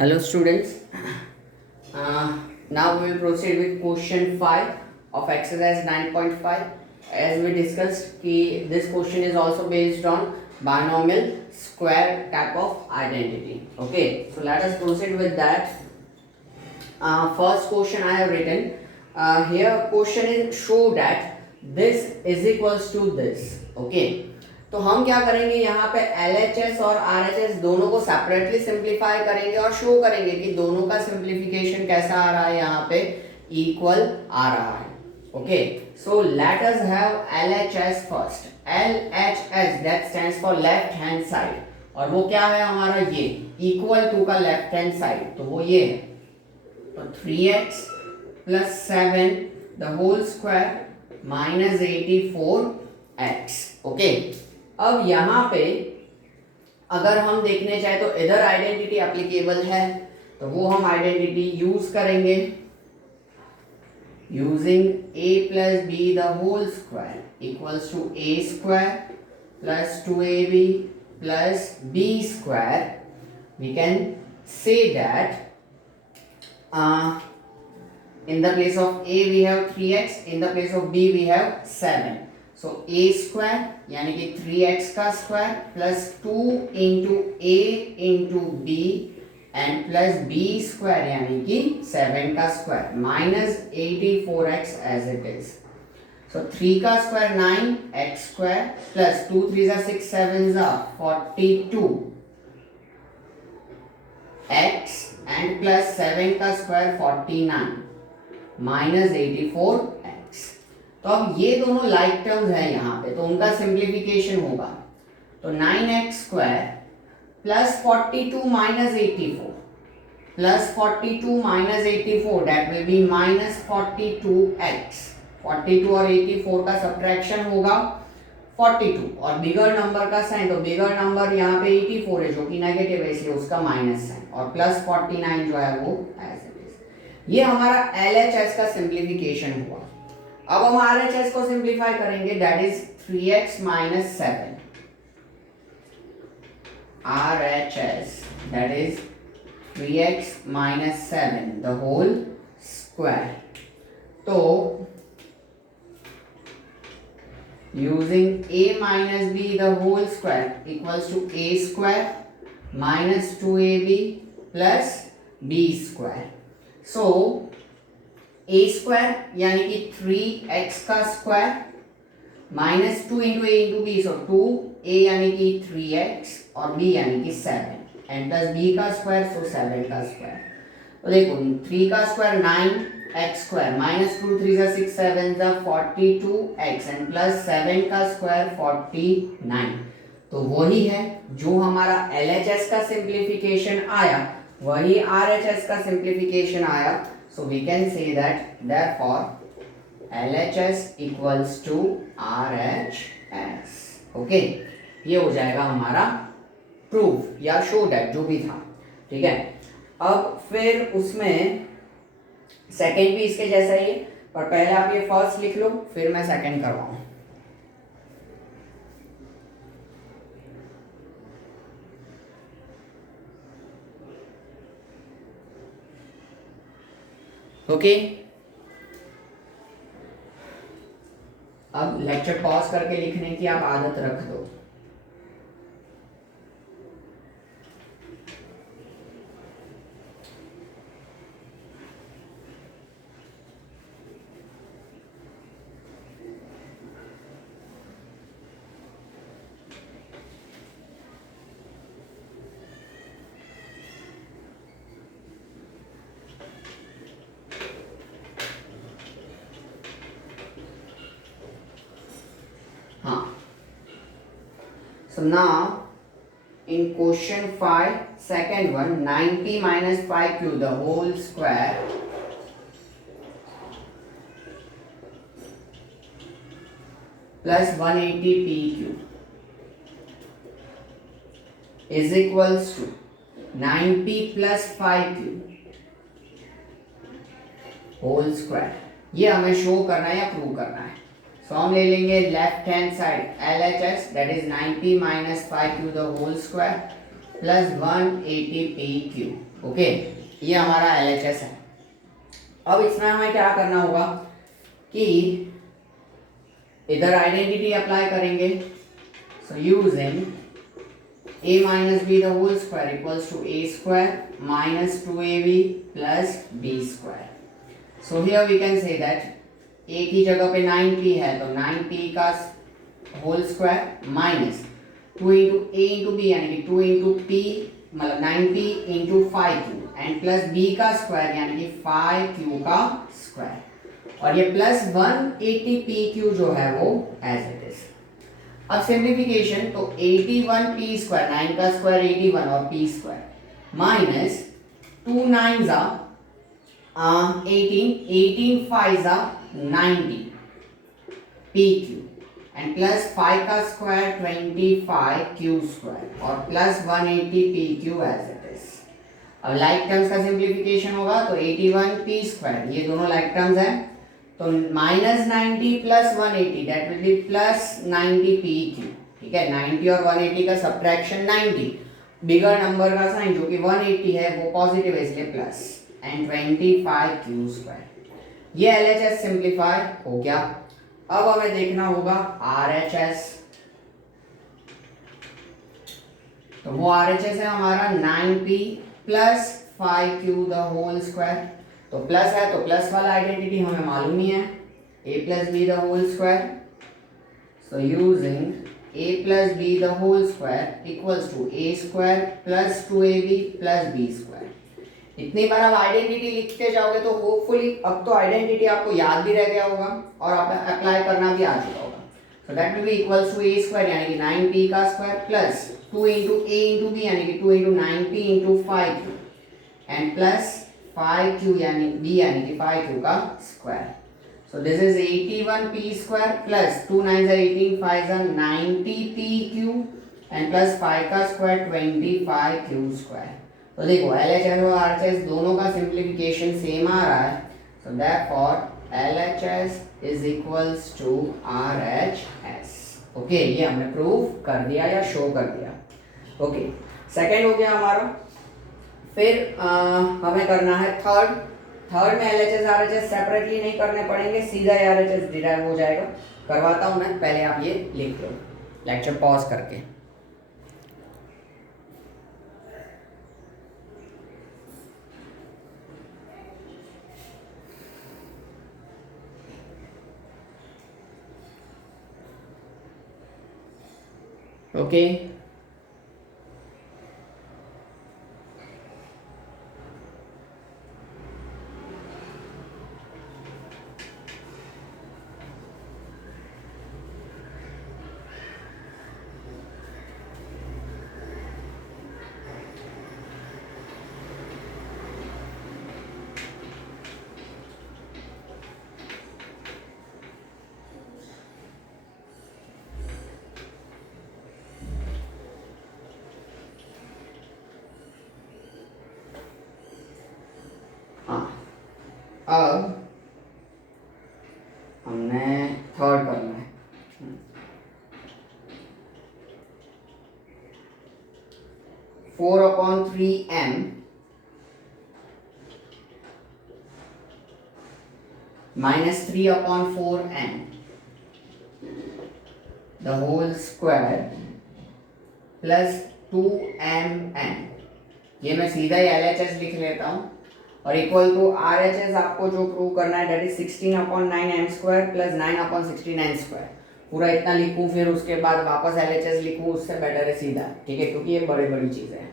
Hello students. Now we will proceed with question 5 of exercise 9.5. As we discussed, this question is also based on binomial square type of identity. Okay, so let us proceed with that. First question I have written. Here question is show that this is equals to this. Okay. तो हम क्या करेंगे यहाँ पे LHS और RHS दोनों को separately simplify करेंगे और शो करेंगे कि दोनों का सिंप्लीफिकेशन कैसा आ रहा है, यहाँ पे इक्वल आ रहा है. Okay, so let us have LHS first. LHS that stands for left hand side, और वो क्या है हमारा, ये इक्वल टू का लेफ्ट हैंड साइड, तो वो ये है. तो 3x plus 7 the whole square minus 84x. Okay, अब यहाँ पे अगर हम देखने चाहे तो इधर आइडेंटिटी एप्लीकेबल है, तो वो हम आइडेंटिटी यूज करेंगे. Using a plus B the whole square equals to a square plus 2ab plus b square, we can say that in the place of a we have 3x, in the place of b we have 7. So a square यानी कि 3x का square plus 2 into a into b and plus b square यानी कि 7 का square minus 84x as it is. So 3 का square 9x square plus 2 3 6 7 42 x and plus 7 का square 49 minus 84x. तो अब ये दोनों लाइक टर्म्स हैं यहाँ पे, तो उनका सिंप्लीफिकेशन होगा. तो 9x square plus 42 minus 84 plus 42 minus 84 that will B minus 42x. 42 और 84 का सब्ट्रैक्शन होगा 42 और बिगर नंबर का साइन, तो बिगर नंबर यहाँ पे 84 है जो कि नेगेटिव है, इसलिए उसका माइनस साइन, और प्लस 49 जो है वो एज इट इज. ये हमारा LHS का सिंप्लीफिकेशन हुआ. अब हम RHS को सिंप्लीफाई करेंगे, that is 3x minus 7. RHS that is 3x minus 7 the whole square. तो using a minus b the whole square equals to a square minus 2ab plus b square. So a square यानी कि 3x का square minus 2 into a into b, so 2a यानी कि 3x और b यानी कि 7 and plus b का square, so 7 का स्क्वायर. तो देखो 3 का square 9x square minus 2 3 6 7 42x and plus 7 का स्क्वायर 49. तो वही है जो हमारा LHS का सिंप्लीफिकेशन आया, वही RHS का सिंप्लीफिकेशन आया. So we can say that therefore LHS equals to RHS. Okay, ये हो जाएगा हमारा प्रूफ या शो दैट जो भी था. ठीक है, अब फिर उसमें सेकंड भी इसके जैसा ही है, पर पहले आप ये फर्स्ट लिख लो फिर मैं सेकंड करवाऊं. ओके, अब लेक्चर पॉज करके लिखने की आप आदत रख दो. So now in question 5, second one, 90 minus 5q the whole square plus 180pq is equals to 9p plus 5q whole square. ये हमें शो करना है या प्रूव करना है. So हम ले लेंगे left hand side LHS that is 90 minus 5 to the whole square plus 180 P Q. Okay, ये हमारा LHS है। अब इसमें हमें क्या करना होगा कि इधर आइडेंटिटी अप्लाई करेंगे। सो using a minus b the whole square equals to a square minus 2ab plus b square. So here we can say that a की जगह पे 9p है तो 9p का whole square minus 2 into a into b यानी कि 2 into p मतलब 9p into 5q and plus b का स्क्वायर यानी कि 5q का स्क्वायर और ये प्लस 180pq जो है वो एज इट इज। अब सिंप्लीफिकेशन तो 81p स्क्वायर 9 का स्क्वायर 81 और p स्क्वायर माइनस 2 9 जा 18 5 जा 90 pq एंड प्लस 5 का स्क्वायर 25q स्क्वायर और plus 180 pq as it is. अब लाइक टर्म्स का सिंप्लीफिकेशन होगा तो 81p स्क्वायर ये दोनों लाइक टर्म्स हैं तो minus 90 plus 180 that will B plus 90 pq। ठीक है, 90 और 180 का सब्ट्रैक्शन 90, बिगर नंबर का साइन जो कि 180 है वो पॉजिटिव है इसलिए प्लस एंड 25q स्क्वायर। ये LHS सिंप्लीफाई हो गया। अब हमें देखना होगा RHS। तो वो RHS है हमारा 9p plus 5q the whole square. तो प्लस है तो प्लस वाला आइडेंटिटी हमें मालूम ही है a plus B the whole square. So using a plus B the whole square equals to a square plus 2ab plus b square. इतनी बार आप आइडेंटिटी लिखते जाओगे तो होपफुली अब तो आइडेंटिटी आपको याद भी रह गया होगा और आप अप्लाई करना भी आ चुका होगा। So that will be equals to a square यानी कि 9p का square plus 2 into a into b यानी कि 2 into 9p into 5q and plus 5q यानी b यानी कि 5q का square. So this is 81p square plus 2 9 are 18 5 are 90pq and plus 5 का स्क्वायर 25q स्क्वायर। तो देखो LHS और RHS दोनों का सिंप्लीफिकेशन सेम आ रहा है। So therefore LHS is equals to RHS। Okay, ये हमने प्रूव कर दिया या शो कर दिया। ओके, सेकंड हो गया हमारा। फिर हमें करना है थर्ड में LHS RHS सेपरेटली नहीं करने पड़ेंगे, सीधा RHS डिराइव हो जाएगा। करवाता हूं मैं, पहले आप ये लिख लो लेक्चर पॉज करके। ओके, अब हमने थर्ड करना है। 4/3m minus 3/4n the whole square plus 2mn। ये मैं सीधा ही LHS लिख लेता हूँ और इक्वल टू RHS आपको जो प्रूव करना है that is 16/9m square plus 9/16n square. पूरा इतना लिखूं फिर उसके बाद वापस LHS लिखूं, उससे बेटर है सीधा। ठीक है, क्योंकि ये बड़ी चीज़ें हैं।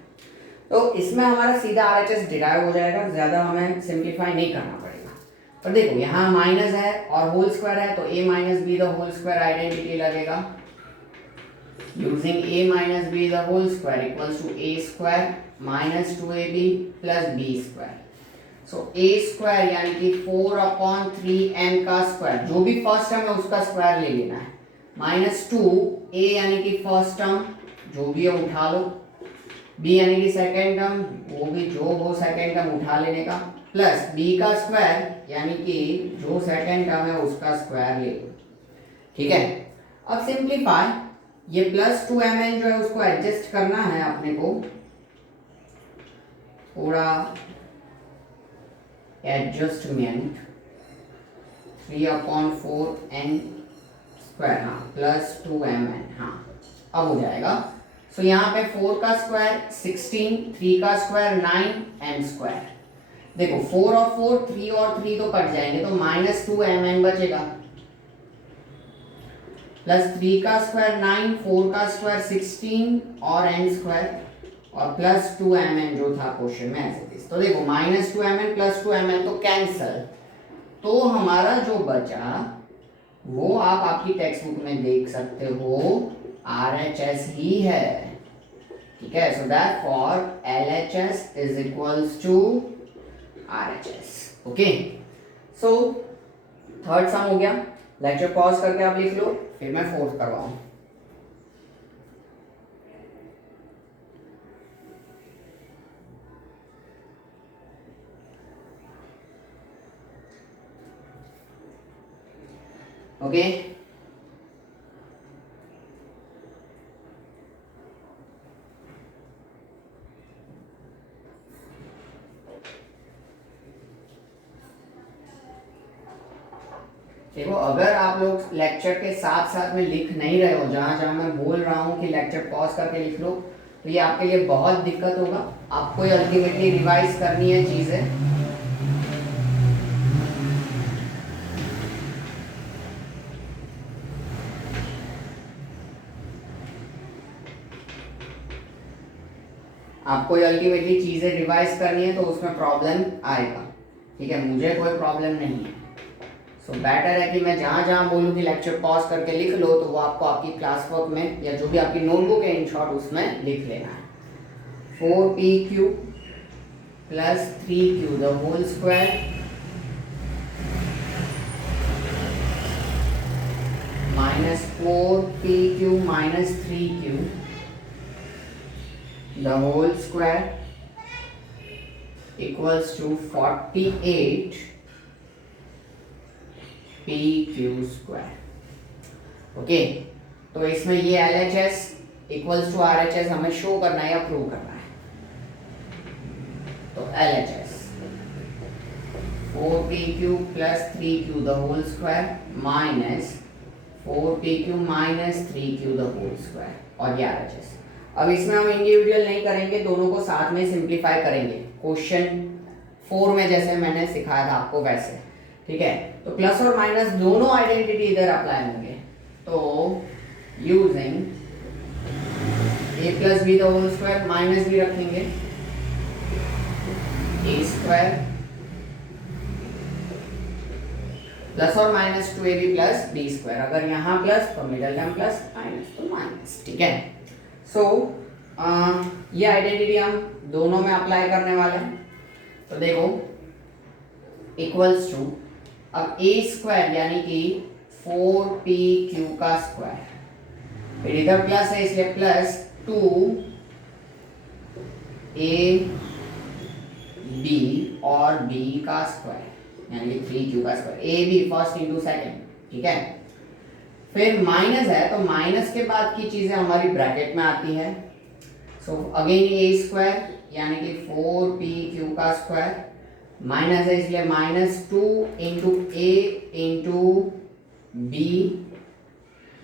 तो इसमें हमारा सीधा RHS डिराइव हो जाएगा, ज़्यादा हमें सिंप्लीफाई नहीं करना पड़ेगा। पर देखो यहाँ माइनस है और होल स्क्वायर है तो a minus B the whole square identity लगेगा। Using a minus B the whole square equals to a square minus 2ab plus b square. So a square यानी कि 4/3m का स्क्वायर, जो भी फर्स्ट टर्म है उसका स्क्वायर ले लेना है, माइनस 2a यानी कि फर्स्ट टर्म जो भी है उठा लो, b यानी कि सेकेंड टर्म वो भी जो हो सेकेंड टर्म उठा लेने का, प्लस b का स्क्वायर यानी कि जो सेकेंड टर्म है उसका स्क्वायर ले लो। ठीक है, अब सिंप्लीफाई, ये प्लस 2mn जो है उसको एडजस्ट करना है अपने को थोड़ा एडजस्टमेंट 3/4n², हाँ, +2mn, हाँ, अब हो जाएगा। सो यहाँ पे 4 का स्क्वायर 16, 3 का स्क्वायर 9m²। देखो 4 और 4, 3 और 3 तो कट जाएंगे, तो -2mn बचेगा, प्लस 3 का स्क्वायर 9, 4 का स्क्वायर 16 और n², और +2mn जो था क्वेश्चन में ऐसे थी। तो देखो -2mn +2mn तो कैंसल, तो हमारा जो बचा वो आप आपकी टेक्स्ट बुक में देख सकते हो RHS ही है, ठीक है। So that for LHS is equals to RHS, okay. So third sum हो गया, लेक्चर पॉज करके आप लिख लो, फिर मैं फोर्थ करवाऊं। ओके, देखो अगर आप लोग लेक्चर के साथ साथ में लिख नहीं रहे हो, जहां जहां मैं बोल रहा हूं कि लेक्चर पॉज करके लिख लो, तो ये आपके लिए बहुत दिक्कत होगा। आपको ये अल्टीमेटली रिवाइज करनी है चीजें। आपको अल्टीमेटली चीजें रिवाइज करनी है, तो उसमें प्रॉब्लम आएगा, ठीक है। मुझे कोई प्रॉब्लम नहीं है। सो बेटर है कि मैं जहां जहां बोलूँ कि लेक्चर पॉज करके लिख लो, तो वो आपको आपकी क्लास वर्क में या जो भी आपकी नोटबुक है इन शॉर्ट उसमें लिख लेना है। 4pq + 3q the whole square -4pq - 3q the whole square equals to 48 pq²। Okay, तो इसमें ये LHS इक्वल्स टू RHS हमें शो करना है या प्रूव करना है। तो LHS 4pq + 3q the whole square -4pq - 3q the whole square, और ये RHS। अब इसमें हम इंडिविजुअल नहीं करेंगे, दोनों को साथ में सिंप्लीफाई करेंगे, क्वेश्चन 4 में जैसे मैंने सिखाया था आपको वैसे, ठीक है। तो प्लस और माइनस दोनों आइडेंटिटी इधर अप्लाई होंगे। तो using a + b the whole square, minus भी रखेंगे a² प्लस और माइनस 2ab + b²। अगर यहाँ प्लस तो मिडल टर्म प्लस, माइनस तो माइनस, ठीक है। सो ये आइडेंटिटी हम दोनों में अप्लाई करने वाले हैं। तो देखो इक्वल्स टू, अब a² यानी कि 4pq का स्क्वायर, फिर इधर प्लस है इसलिए +2ab और b का स्क्वायर यानी कि 3q का square, ab first into second, ठीक है। फिर माइनस है, तो माइनस के बाद की चीजें हमारी ब्रैकेट में आती है। सो अगेन a² यानी कि 4pq का स्क्वायर, माइनस है इसलिए -2 into a into b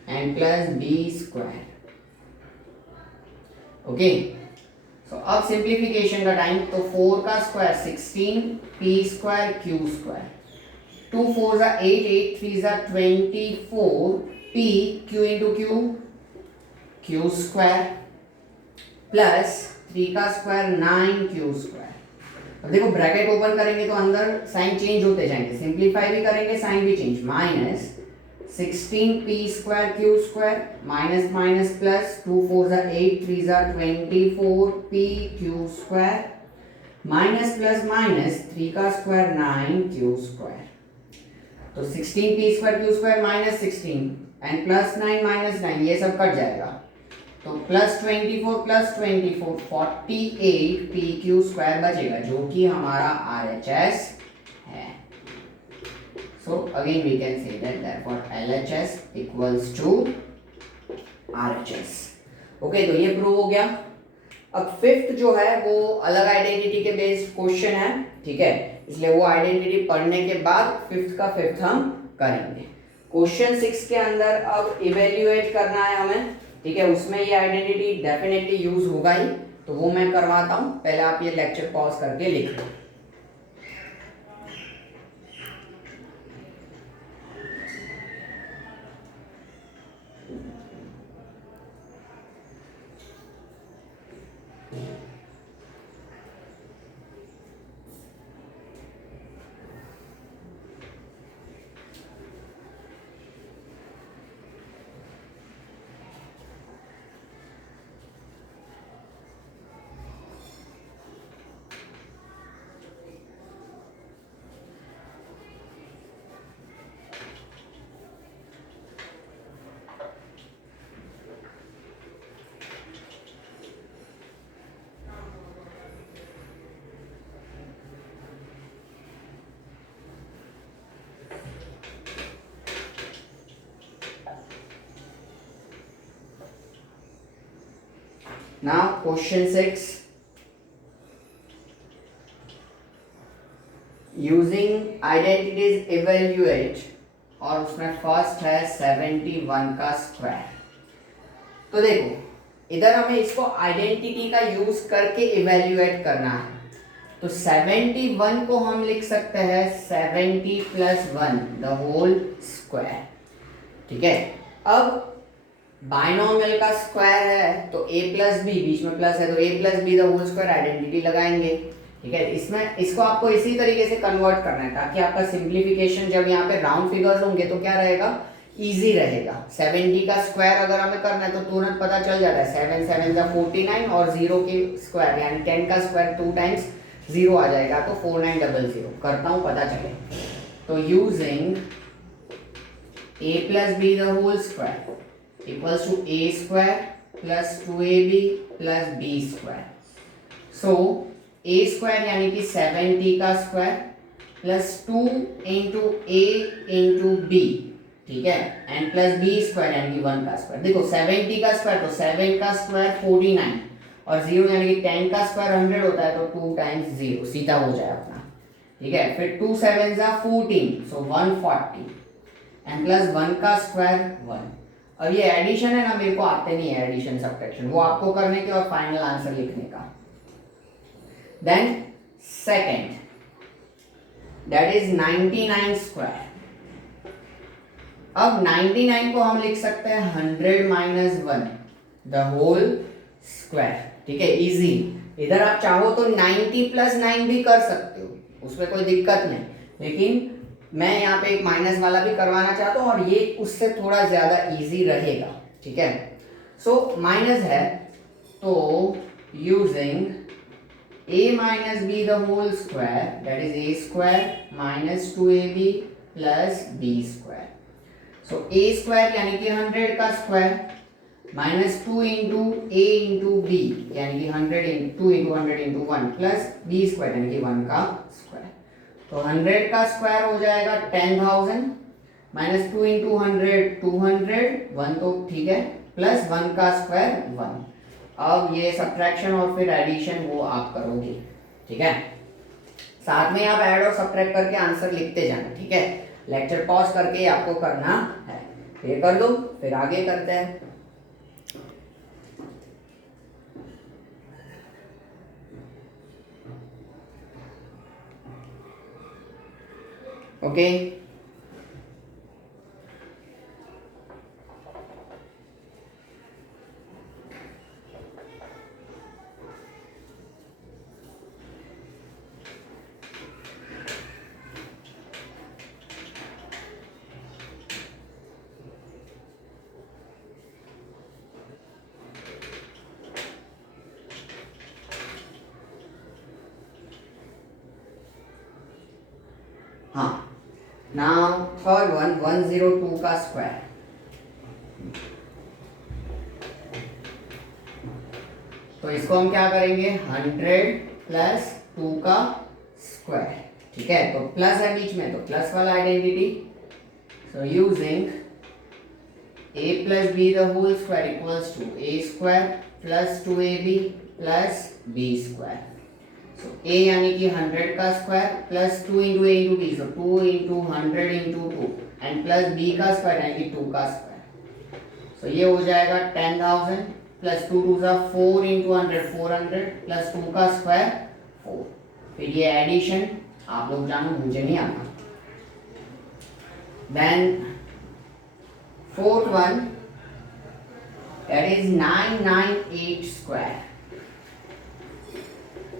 and plus b²। Okay, so अब सिंप्लीफिकेशन का टाइम। तो 4 का square 16 p² q², 2 4 = 8, 8 3 = 24 p q into q² plus 3 का स्क्वायर 9q²। अब देखो ब्रैकेट ओपन करेंगे तो अंदर साइन चेंज होते जाएंगे, सिंप्लीफाई भी करेंगे साइन भी change, -16p² q² minus minus plus 2 4 = 8, 3 = 24 p q² minus plus minus 3 का स्क्वायर 9q²। तो 16p² q² -16 एंड +9 -9 ये सब कट जाएगा, तो +24 + 24 48 pq² बचेगा, जो कि हमारा RHS है। So again we can say that therefore LHS equals to RHS। Okay, तो ये प्रूव हो गया। अब फिफ्थ जो है वो अलग आइडेंटिटी के बेस्ड क्वेश्चन है, ठीक है, इसलिए वो आइडेंटिटी पढ़ने के बाद फिफ्थ का फिफ्थ हम करेंगे। क्वेश्चन 6 के अंदर अब इवेल्युएट करना है हमें, ठीक है, उसमें ये आइडेंटिटी डेफिनेटली यूज होगा ही, तो वो मैं करवाता हूँ। पहले आप ये लेक्चर पॉज करके लिख लो। Now question 6, using identities evaluate, और उसमें फर्स्ट है 71 का स्क्वायर। तो देखो इधर हमें इसको आइडेंटिटी का यूज करके इवेल्युएट करना है, तो 71 को हम लिख सकते हैं 70 प्लस 1 द होल स्क्वायर, ठीक है। अब बाइनोमियल का स्क्वायर है तो a प्लस बी, बीच में प्लस है तो a plus B the whole square identity लगाएंगे, ठीक है। इसमें इसको आपको इसी तरीके से कन्वर्ट करना है ताकि आपका सिंप्लीफिकेशन जब यहाँ पे राउंड फिगर्स होंगे तो क्या रहेगा, इजी रहेगा। 70 का स्क्वायर अगर हमें करना है तो तुरंत पता चल जाता है, 7 7 जा 49 और 0 के स्क्वायर यानी 10 का स्क्वायर 2 टाइम्स 0 आ जाएगा तो 4900 करता हूँ पता चले। तो using a plus B the whole square equals to a square plus 2ab plus b square. So a square यानी कि 70 का square plus 2 into a into b, ठीक है, एंड प्लस b स्क्वायर यानी कि 1 का स्क्वायर। देखो 70 का स्क्वायर तो 7 का स्क्वायर 49 और 0 यानी कि 10 का स्क्वायर 100 होता है तो 2 टाइम्स 0 सीधा हो जाए अपना, ठीक है। फिर 2 7 जा 14 सो 140 एंड प्लस 1 का स्क्वायर 1। अब ये एडिशन है ना, मेरे को आते नहीं है एडिशन सब्ट्रैक्शन, वो आपको करने के और फाइनल आंसर लिखने का। Then second that is 99 square. अब 99 को हम लिख सकते हैं 100 माइनस 1 द होल स्क्वायर, ठीक है, इजी। इधर आप चाहो तो 90 प्लस 9 भी कर सकते हो, उसमें कोई दिक्कत नहीं, लेकिन मैं यहाँ पे एक माइनस वाला भी करवाना चाहता हूँ और ये उससे थोड़ा ज्यादा इजी रहेगा, ठीक है। सो माइनस है तो using a minus B the whole square that is a square minus 2ab plus b square. So a square यानी कि 100 का square minus 2 into a into b यानी कि 100 into 2 into 100 into 1 plus b square यानी कि 1 का square. तो 100 का स्क्वायर हो जाएगा 10,000 माइनस 2 इंटू 100 200 1 तो ठीक है प्लस 1 का स्क्वायर 1। अब ये सब्ट्रैक्शन और फिर एडिशन वो आप करोगे, ठीक है। साथ में आप ऐड और सब्ट्रैक्ट करके आंसर लिखते जाना, ठीक है। लेक्चर पॉज करके आपको करना है, ये कर दो फिर आगे करते हैं। ओके हाँ, नाउ थर्ड वन 102 का स्क्वायर। तो इसको हम क्या करेंगे 100 प्लस 2 का स्क्वायर, ठीक है। तो प्लस है बीच में तो प्लस वाला identity. So using a plus B the whole square equals to a square plus 2ab plus B square. So A यानी कि 100 का square plus 2 into A into B, so 2 into 100 into 2 and plus B का square यानी कि 2 का square. सो ये हो जाएगा 10,000 प्लस 2 टू सा 4 इंटू 100 400 प्लस 2 का स्क्वायर 4। फिर ये एडिशन आप लोग जानो, मुझे नहीं आता। Then fourth one that is 998 square.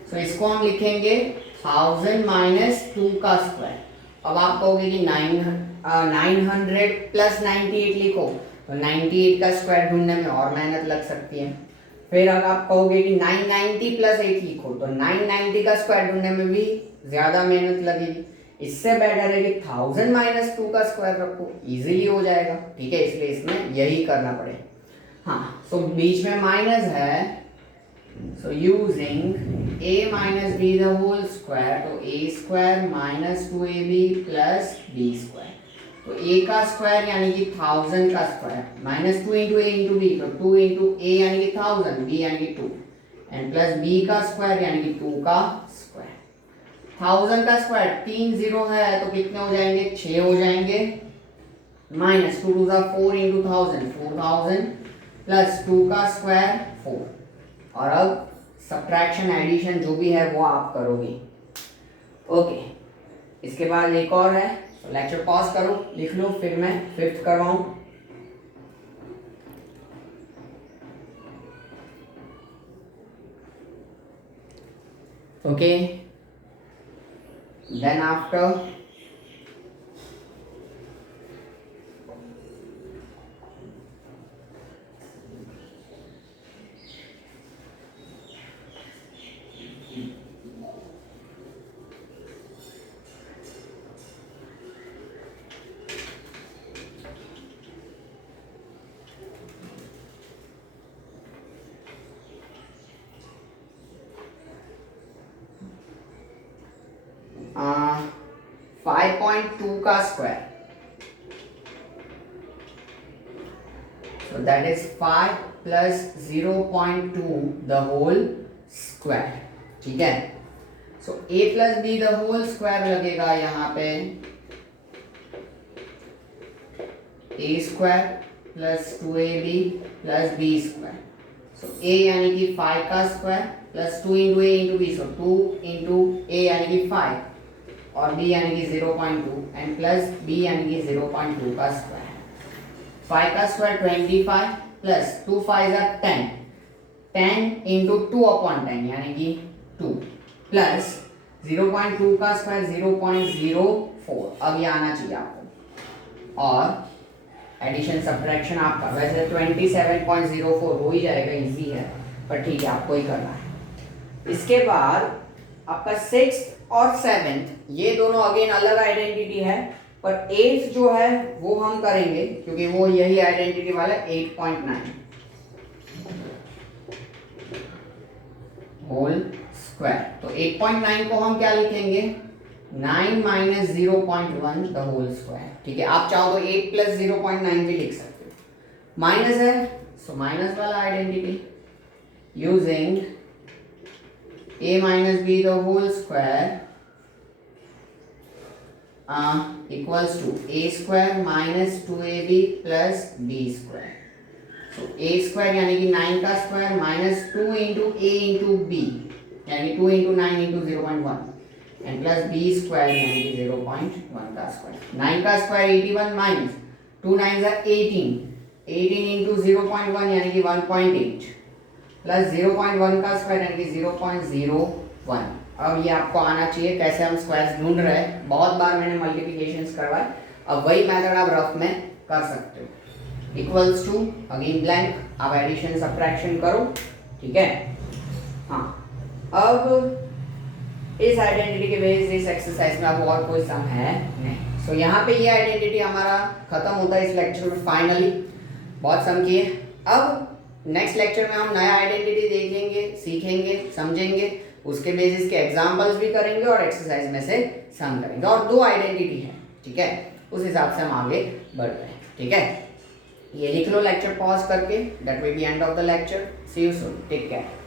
So इसको हम लिखेंगे 1000 माइनस 2 का स्क्वायर। अब आप कहोगे कि 900 प्लस 98 लिखो, तो 98 का स्क्वायर ढूंढने में और मेहनत लग सकती है। फिर अगर आप कहोगे कि 990 प्लस 8 लिखो, तो 990 का स्क्वायर ढूंढने में भी ज़्यादा मेहनत लगेगी। इससे बेटर है कि 1000 माइनस 2 का स्क्वायर रखो, इजीली हो जाएगा। ठीक है, इसलिए इसमें यही करना पड़ेगा। हाँ, सो बीच में माइनस है, so using a minus B the whole square, तो a square minus 2ab plus b square. तो a का स्क्वायर यानी कि 1000 का स्क्वायर माइनस 2 इंटू ए इंटू बी, तो 2 इंटू ए यानी कि 1000, b यानी कि 2 एंड प्लस b का स्क्वायर यानी कि 2 का स्क्वायर। 1000 का स्क्वायर 3 0 है तो कितने हो जाएंगे, 6 हो जाएंगे। माइनस 2 टू सा 4 इंटू 1000 4000 प्लस 2 का स्क्वायर 4। और अब सब्ट्रैक्शन एडिशन जो भी है वो आप करोगे। ओके, इसके बाद एक और है, तो लेक्चर पॉज करो, लिख लो, फिर मैं फिफ्थ करवाऊं। ओके, देन आफ्टर 5.2 का square, so that is 5 plus 0.2 the whole square। ठीक है, so a plus b the whole square लगेगा यहाँ पे a square plus 2ab plus b square। so a यानी कि 5 का स्क्वायर प्लस 2 इंटू ए into B, so 2 into ए यानी कि 5 और b यानी कि 0.2 एंड प्लस b यानी कि 0.2 का स्क्वायर। 5 का स्क्वायर 25 प्लस 2 5 10, 10 इंटू 2 अपॉन 10 यानी कि 2 प्लस 0.2 का स्क्वायर 0.04। अब ये आना चाहिए आपको, और एडिशन सब्ट्रैक्शन आपका वैसे 27.04 हो ही जाएगा, इजी है, पर ठीक है आपको ही करना है। इसके बाद आपका 6th और 7th ये दोनों अगेन अलग आइडेंटिटी है, पर 8th जो है वो हम करेंगे क्योंकि वो यही आइडेंटिटी वाला 8.9 होल स्क्वायर। तो 8.9 को हम क्या लिखेंगे, 9 माइनस 0.1 द होल स्क्वायर। ठीक है, आप चाहो तो 8 प्लस 0.9 भी लिख सकते हो। माइनस है, सो माइनस वाला identity using a minus b the whole square equals to a square minus 2ab plus b square। so a square यानी कि 9 का square minus 2 into a into b यानी 2 into 9 into 0.1 and plus b square यानी कि 0.1 का square. 9 का square 81 minus 2 9 18, 18 into 0.1 यानी कि 1.8 प्लस 0.1 का स्क्वायर यानी कि 0.01। अब ये आपको आना चाहिए कैसे हम स्क्वायर्स ढूंढ रहे हैं, बहुत बार मैंने मल्टीप्लिकेशंस करवाए, अब वही मेथड आप रफ में कर सकते हो। इक्वल्स टू अगेन ब्लैंक, आप एडिशन सब्ट्रैक्शन करो। ठीक है, हाँ, अब इस आइडेंटिटी के बेस इस एक्सरसाइज में अब और कोई सम है नहीं। सो यहाँ पे ये आइडेंटिटी हमारा खत्म होता है इस लेक्चर में। फाइनली बहुत सम किए, अब नेक्स्ट लेक्चर में हम नया आइडेंटिटी देखेंगे, सीखेंगे, समझेंगे, उसके बेसिस के एग्जांपल्स भी करेंगे और एक्सरसाइज में से सम करेंगे। और 2 आइडेंटिटी है, ठीक है, उस हिसाब से हम आगे बढ़ रहे हैं। ठीक है, ये लिख लो लेक्चर पॉज करके, that will be end of the lecture. See you soon, take care.